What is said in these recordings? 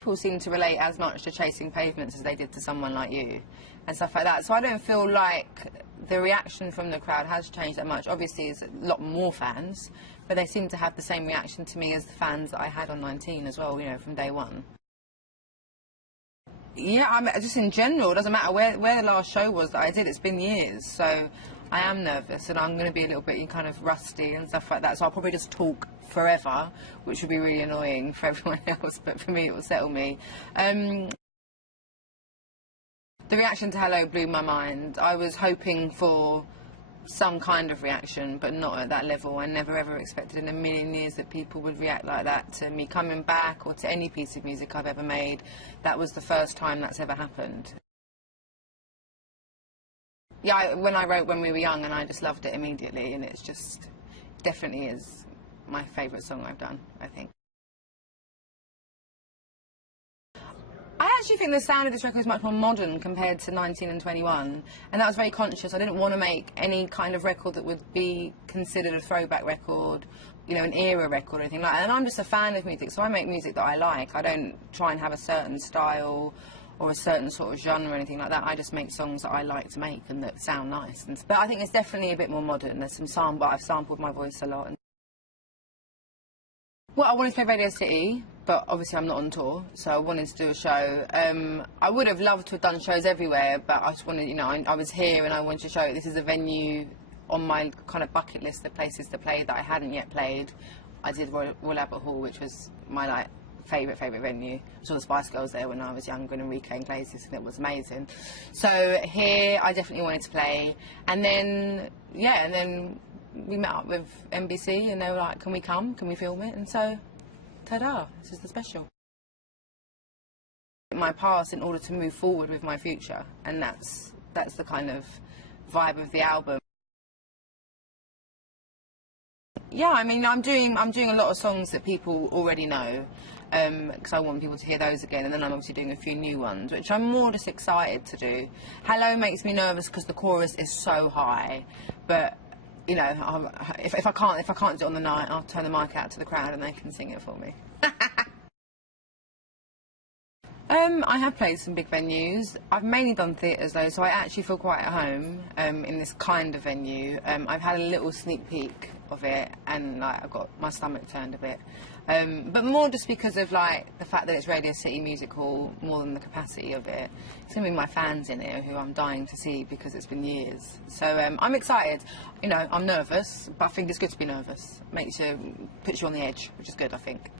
People seem to relate as much to Chasing Pavements as they did to Someone Like You and stuff like that. So I don't feel like the reaction from the crowd has changed that much. Obviously, there's a lot more fans, but they seem to have the same reaction to me as the fans that I had on 19 as well, you know, from day one. Yeah, I mean, just in general, it doesn't matter where the last show was that I did, it's been years, so I am nervous and I'm going to be a little bit kind of rusty and stuff like that, so I'll probably just talk forever, which would be really annoying for everyone else, but for me it will settle me. The reaction to Hello blew my mind. I was hoping for some kind of reaction, but not at that level. I never ever expected in a million years that people would react like that to me coming back or to any piece of music I've ever made. That was the first time that's ever happened. Yeah, when I wrote When We Were Young, and I just loved it immediately, and it's just definitely is my favourite song I've done, I think. I actually think the sound of this record is much more modern compared to 19 and 21, and that was very conscious. I didn't want to make any kind of record that would be considered a throwback record, you know, an era record or anything like that. And I'm just a fan of music, so I make music that I like. I don't try and have a certain style or a certain sort of genre or anything like that. I just make songs that I like to make and that sound nice. But I think it's definitely a bit more modern. There's some I've sampled my voice a lot. Well, I wanted to play Radio City, but obviously I'm not on tour, so I wanted to do a show. I would have loved to have done shows everywhere, but I just wanted, you know, I was here and I wanted to show this is a venue on my kind of bucket list of places to play that I hadn't yet played. I did Royal Albert Hall, which was my, like, favourite venue. I saw the Spice Girls there when I was younger, and Enrique Iglesias, and it was amazing. So here I definitely wanted to play, and then, yeah, and then we met up with NBC and they were like, can we come? Can we film it? And so, ta-da, this is the special. My past in order to move forward with my future, and that's the kind of vibe of the album. Yeah, I mean, I'm doing a lot of songs that people already know, because I want people to hear those again, and then I'm obviously doing a few new ones, which I'm more just excited to do. Hello makes me nervous because the chorus is so high, but you know, if I can't do it on the night, I'll turn the mic out to the crowd and they can sing it for me. I have played some big venues. I've mainly done theatres though, so I actually feel quite at home in this kind of venue. I've had a little sneak peek of it, and like I've got my stomach turned a bit. But more just because of like the fact that it's Radio City Music Hall more than the capacity of it. It's going to be my fans in it who I'm dying to see because it's been years. So I'm excited. You know, I'm nervous, but I think it's good to be nervous. Puts you on the edge, which is good, I think.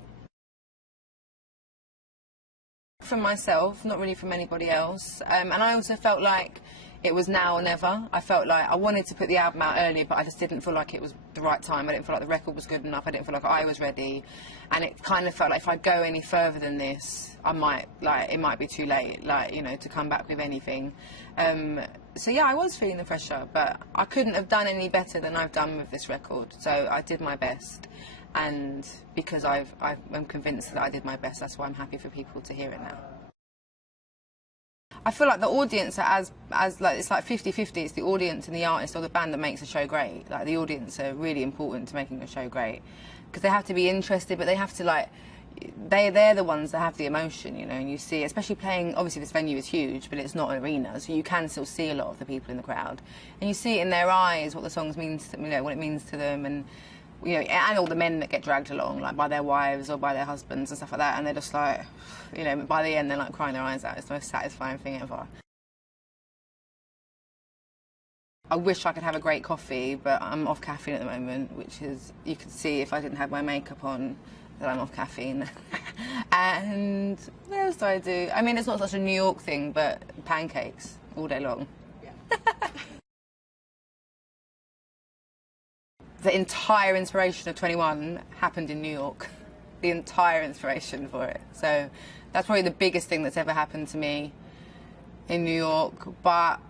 From myself, not really from anybody else. And I also felt like it was now or never. I felt like I wanted to put the album out earlier, but I just didn't feel like it was the right time. I didn't feel like the record was good enough. I didn't feel like I was ready. And it kind of felt like if I go any further than this, it might be too late, like, you know, to come back with anything. So yeah, I was feeling the pressure, but I couldn't have done any better than I've done with this record. So I did my best. And because I'm convinced that I did my best, that's why I'm happy for people to hear it now. I feel like the audience are like, it's like 50-50. It's the audience and the artist or the band that makes a show great. Like, the audience are really important to making a show great, because they have to be interested, but they have to, like, they're the ones that have the emotion, you know. And you see, especially playing, obviously this venue is huge, but it's not an arena, so you can still see a lot of the people in the crowd, and you see it in their eyes what the songs means to, you know, what it means to them, and you know, and all the men that get dragged along, like by their wives or by their husbands and stuff like that, and they're just like, you know, by the end they're like crying their eyes out. It's the most satisfying thing ever. I wish I could have a great coffee, but I'm off caffeine at the moment, which is, you could see if I didn't have my makeup on that I'm off caffeine. And what else do I do? I mean, it's not such a New York thing, but pancakes all day long. Yeah. The entire inspiration of 21 happened in New York. The entire inspiration for it. So that's probably the biggest thing that's ever happened to me in New York. But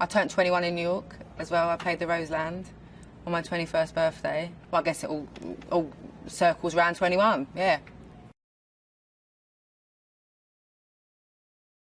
I turned 21 in New York as well. I played the Roseland on my 21st birthday. Well, I guess it all circles around 21, yeah.